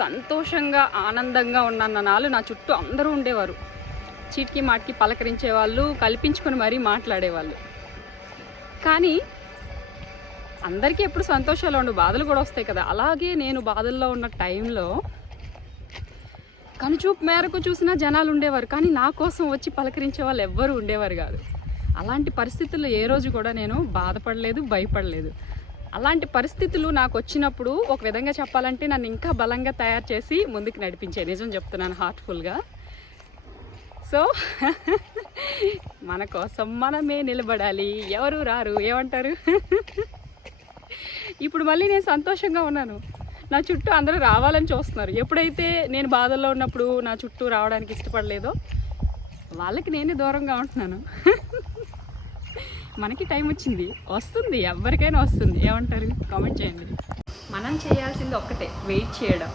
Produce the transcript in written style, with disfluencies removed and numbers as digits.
సంతోషంగా ఆనందంగా ఉన్న నాలు నా చుట్టూ అందరూ ఉండేవారు. చీటికి మాటికి పలకరించేవాళ్ళు, కల్పించుకొని మరీ మాట్లాడేవాళ్ళు. కానీ అందరికీ ఎప్పుడు సంతోషాలు ఉండవు, బాధలు కూడా వస్తాయి కదా. అలాగే నేను బాధల్లో ఉన్న టైంలో కనుచూపు మేరకు చూసిన జనాలు ఉండేవారు, కానీ నా కోసం వచ్చి పలకరించే వాళ్ళు ఎవ్వరూ ఉండేవారు కాదు. అలాంటి పరిస్థితుల్లో ఏ రోజు కూడా నేను బాధపడలేదు, భయపడలేదు. అలాంటి పరిస్థితులు నాకు వచ్చినప్పుడు ఒక విధంగా చెప్పాలంటే నన్ను ఇంకా బలంగా తయారు చేసి ముందుకు నడిపించే, నిజం చెప్తున్నాను హార్ట్ఫుల్గా. సో మన కోసం మనమే నిలబడాలి, ఎవరు రారు, ఏమంటారు? ఇప్పుడు మళ్ళీ నేను సంతోషంగా ఉన్నాను, నా చుట్టూ అందరూ రావాలని చూస్తున్నారు. ఎప్పుడైతే నేను బాధల్లో ఉన్నప్పుడు నా చుట్టూ రావడానికి ఇష్టపడలేదో వాళ్ళకి నేనే దూరంగా ఉంటున్నాను. మనకి టైం వచ్చింది, వస్తుంది, ఎవరికైనా వస్తుంది. ఏమంటారు? కామెంట్ చేయండి. మనం చేయాల్సింది ఒక్కటే, వెయిట్ చేయడం.